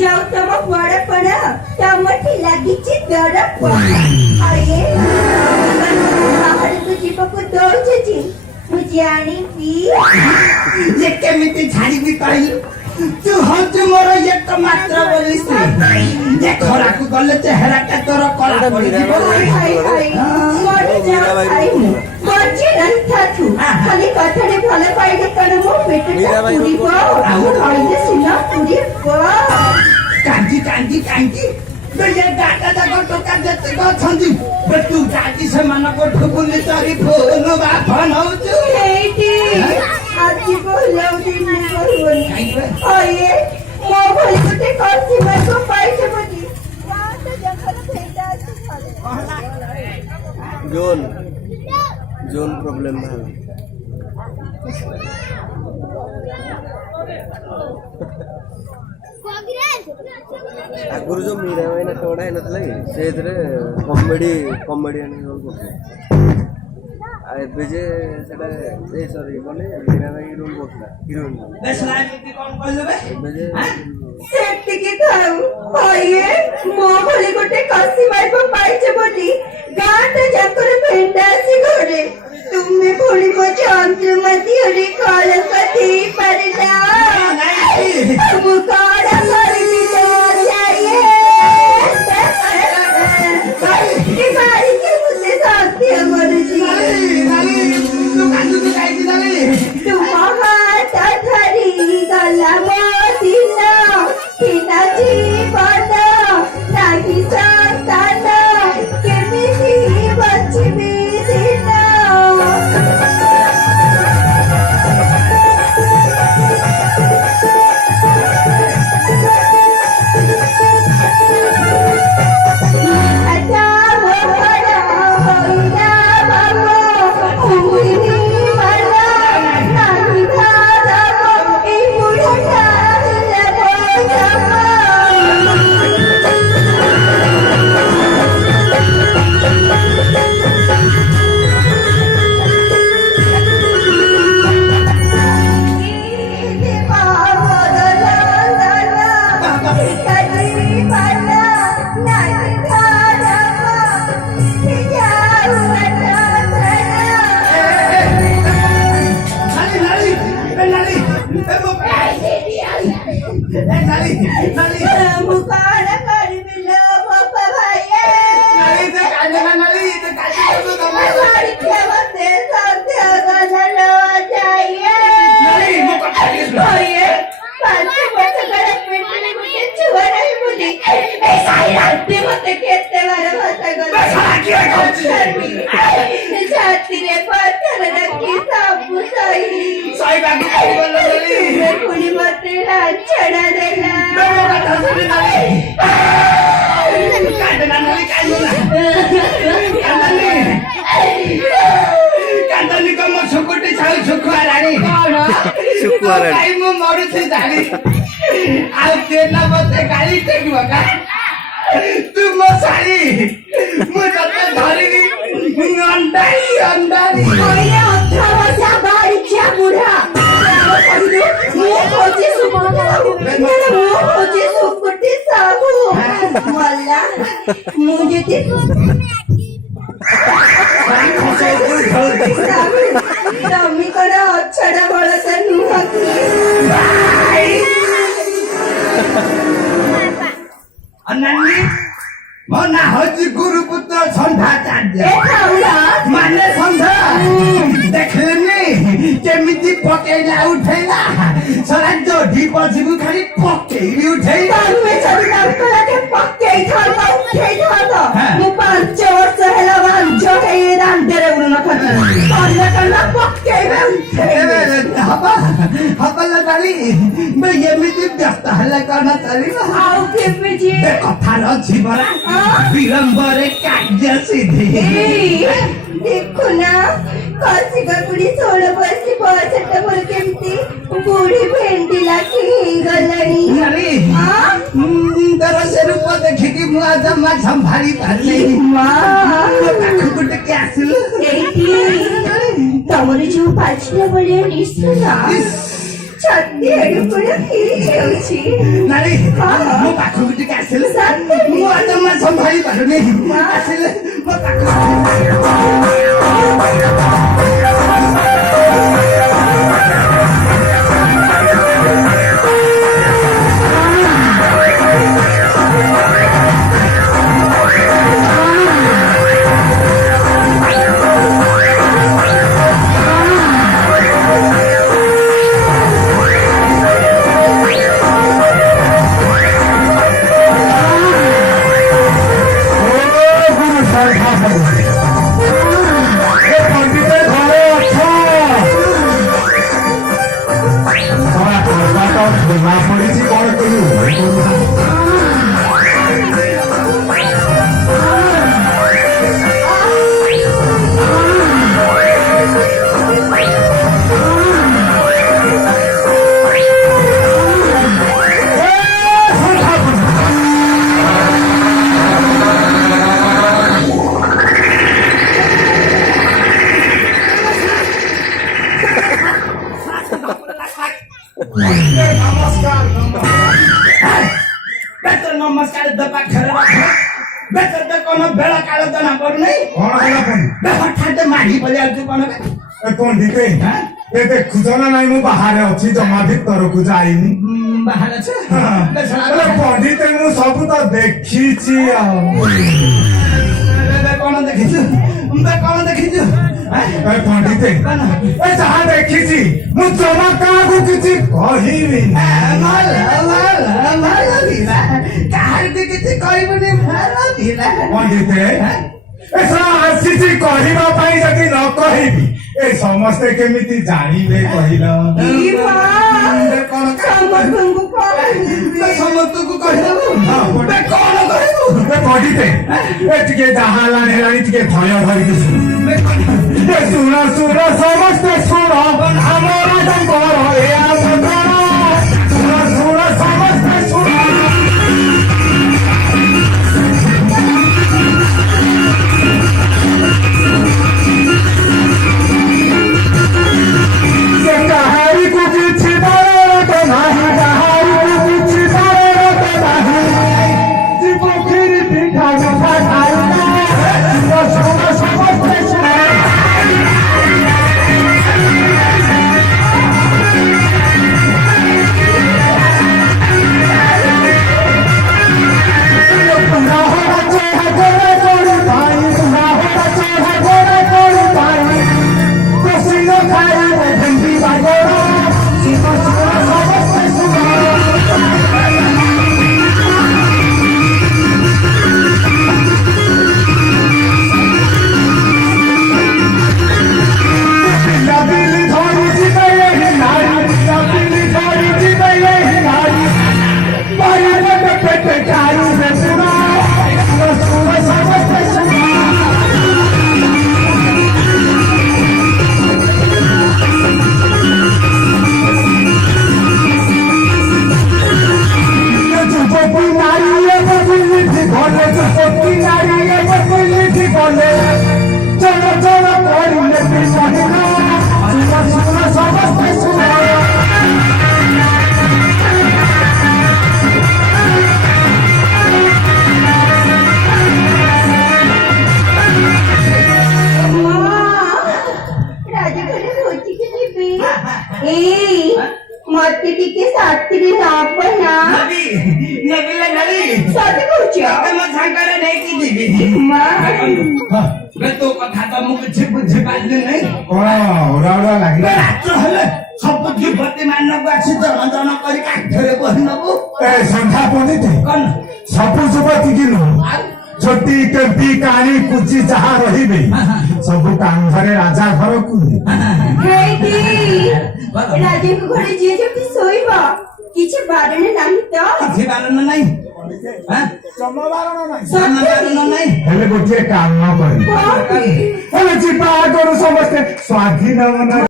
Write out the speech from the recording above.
ଯାଉ ତମ ବଡପଣ ତମଠି ଲାଗିଛି ଦରପଣ ବାହାରକୁ ଯିବାକୁ ଦଉଛନ୍ତି ମୁଁ ଜାଣିବି ଯେ କେମିତି ଛାଡ଼ିବି କହିଲୁ ତୁ ହଉଛୁ ମୋର ଏକମାତ୍ର ବୋଲି ସ୍ତ୍ରୀ ଯେ ଖରାକୁ ଗଲେ ଚେହେରାଟା ତୋର କଳା ପଡ଼ିଯିବ ବଞ୍ଚି ରହିଥାନ୍ତୁ ଖାଲି କଥାରେ ଭଲ ପାଇଲେ କଣ ମୋ ପେଟଟା ପୁରିବ ଆଉ ରହିଲେ ସିନା ପୁରିବ କାଞ୍ଚି କାଞ୍ଚି କାଞ୍ଚି ଏ ଗାଟା ଯାକ ଟୋକା ଯେତିକ ଅଛନ୍ତି ତୁ କାଞ୍ଚି ସେମାନଙ୍କଠୁ ବୁଲି ଚୋରି ଫୋନ ବା ଫୋନ ହଉଛୁ ଏଇଠି ଆଜି କହିଲାଉନି କହିବନି ଅଏ ମୋ ଭଳି ଗୋଟେ କର୍ତ୍ତିବାକୁ ପାଇছে ବୋଲି जोन प्रॉब्लम है आगुरी जो मीरा भाई नाटकटा है से कमेडियन रोल करते जे सॉरी माने मीरा भाई रोल करता हिरोइन ସେତିକି ଥାଉ ଅଏ ମୋ ଭଳି ଗୋଟେ କର୍ତ୍ତିବାକୁ ପାଇছে ବୋଲି ଗାଁଟା ଯାକର ଭେଣ୍ଡା ଆସି ଘରେ ତୁମେ ଭଳି ମୋ ଚନ୍ଦ୍ର ମଧ୍ୟରେ କଳଙ୍କ ଦେଇପାରିଲା ମୁଁ କଣ କରିବି ମାରିକି ମୋତେ ସତ୍ୟ କରୁଛି ତୁମ ହାତ ଧରି ଗଲା ମୋ ଦିନ ହିନା ଜୀବନ ନାହିଁ ସନ୍ତାନ କେମିତି ବଞ୍ଚିବି ଦିନ ଛାତିରେ ପଥର ରଖି ସବୁ ପୁଣି ମତେ ଛଡ଼ା ଦେଲା ମୁଁ ମରୁଛି ଜାଣି ଆଉ ତେଲ ମତେ ଗାଳି ଟେକିବ ତୁ ମୋ ଶାଢ଼ୀ ମୁଁ ତତେ ଧରିନି ଅନ୍ଦାରି ବୁଢା ମୁଁ ହଉଛି ସୁକୁଟି ସାହୁ ମଲା ମୁଁ ଯଦି ତମେ କଣ ଅଛଡ଼ା ବଳଦ ନୁହଁ କି ନାନୀ ମୋ ନାଁ ହଉଛି ଗୁରୁପୁତ୍ର ଷଣ୍ଢାଚାର୍ଯ୍ୟ ମାନେ ଷଣ୍ଢ ଦେଖିଲେନି କେମିତି ପକେଇଲା ଉଠେଇଲା ସରା ଯୋଠି ପଶିବୁ ଖାଲି ପକେଇବି ଉଠେଇଲା ମୁଁ 5 ବର୍ଷ ହେଲା ବାଞ୍ଝ ହେଇ ଦାଣ୍ଡରେ ହବଲା ତାଳି ଏମିତି ବ୍ୟସ୍ତ ହେଲେ କଣ ଚାଲିବ ଆଉ କେମିତି କଥାର ଅଛି ପରା ବିଳମ୍ବରେ କାର୍ଯ୍ୟ ସିଦ୍ଧି ଦେଖୁନା କସିକା ବୁଢୀ 16 ବର୍ଷ ବୟସଟା ମୋର କେମିତି ବୁଢୀ ଭେଣ୍ଡି ଲାଖି ହେଇଗଲାଣି ତାର ସେ ରୂପ ଦେଖିକି ମୁଁ ଆଜ ମା ସମ୍ଭାଳି ପାରିଲି ପାଖକୁ ଟିକେ ଆସିଲୁ ଏଇଠି ତମର ଯୋଉ ପାଚିଲା ଭଳିଆ ନିଶ୍ଚୟ ଛାତି ଏଡୁକୁର ହେଇଯାଉଛି। ନାରୀ ହଁ। ମୋ ପାଖକୁ ଟିକେ ଆସିଲେ ସତରେ? ମୁଁ ଆଉ ଜମା ସମ୍ଭାଳି ପାରୁନି ଆସିଲେ ମୋ ପାଖକୁ ପଡିଛି କଣ ନମସ୍କାର ଦେବା ଖେଳ ବେତର କଣ ବେଳ କାଳ ଜଣା ପଡୁନାହିଁ ହଠାତ୍ ମାଢି ପଳେଇଆଉଛି କଣ ପଣ୍ଡିତ ଏ ଦେଖୁଛ ନା ନାଇଁ ମୁଁ ବାହାରେ ଅଛି ଜମା ଭିତରକୁ ଯାଇନି ବାହାରେ ଅଛ ପଣ୍ଡିତ ମୁଁ ସବୁ ତ ଦେଖିଛି ଆଉ କଣ ଦେଖିଛୁ କଣ ଦେଖିଛୁ ପଣ୍ଡିତ ଏ ଯାହା ଦେଖିଛି ମୁଁ ଜମା କାହାକୁ କିଛି କହିବି କାହାକୁ କିଛି କହିବୁନି ଭଲ ଥିଲା ପଣ୍ଡିତ ଏସବୁ ଆସିଛି କହିବା ପାଇଁ ଯଦି ନ କହିବି ଏ ସମସ୍ତେ କେମିତି ଜାଣିବେ କହିଲ ସମସ୍ତଙ୍କୁ ସମସ୍ତଙ୍କୁ କହିଦେବୁ କଣ କହିବୁ ପଣ୍ଡିତ ଏ ଟିକେ ଯାହା ହେଲାଣି ହେଲାଣି ଟିକେ ଭୟ ଧରିକି ଶୁଣ ଶୁଣ ସମସ୍ତେ ଶୁଣ ଆମର ଜଙ୍ଗଲ ଏ ଆମ ଶୁଣ ଶୁଣ ସମସ୍ତେ ଶୁଣ କାହାରିକୁ କିଛି ଦରଦ ନାହିଁ କାହାରିକୁ କିଛି ଦରଦ ନାହିଁ ପୋଖରୀ ପିଠା ମିଠା ଖାଇଲା ଶୁଣ ସମସ୍ତେ ଶୁଣ ମତେ ଟିକେ ସାଥିରେ ନବ ନା ନେବିଲେ ନେବି ସତ କହୁଛ ମୋ ସାଙ୍ଗରେ ନେଇକି ଯିବି ତୋ କଥା ତ ମୁଁ କିଛି ବୁଝିପାରିଲି ନାହିଁ କଣ ଓରା ଓରା ଲାଗିଲା ରାତ୍ର ହେଲେ ସବୁ ଯୁବତୀ ମାନଙ୍କୁ ଆସି ଜଣ ଜଣ କରି କାଠରେ ବହି ନବୁ ସନ୍ଧ୍ୟା ପଣ୍ଡିତ କଣ ସବୁ ଯୁବତୀ କି ନୁହଁ ଛୋଟି କେମ୍ପି କାଣି କୁଚି ଯାହା ରହିବେ ସବୁ କାନ୍ଧରେ ରାଜା ଘରକୁ ରାଜାଙ୍କ ଘରେ ଯିଏ ଯେମିତି ଶୋଇବ କିଛି ବାରଣ ନାହିଁ ତ କିଛି ବାରଣ ନାହିଁ ଜମା ବାରଣ ନାହିଁ ବାରଣ ନାହିଁ ହେଲେ ଗୋଟିଏ କାମ କରିବ କଣ? ହେଲେ ଯିବା ଆଗରୁ ସମସ୍ତେ ସ୍ୱାଧୀନ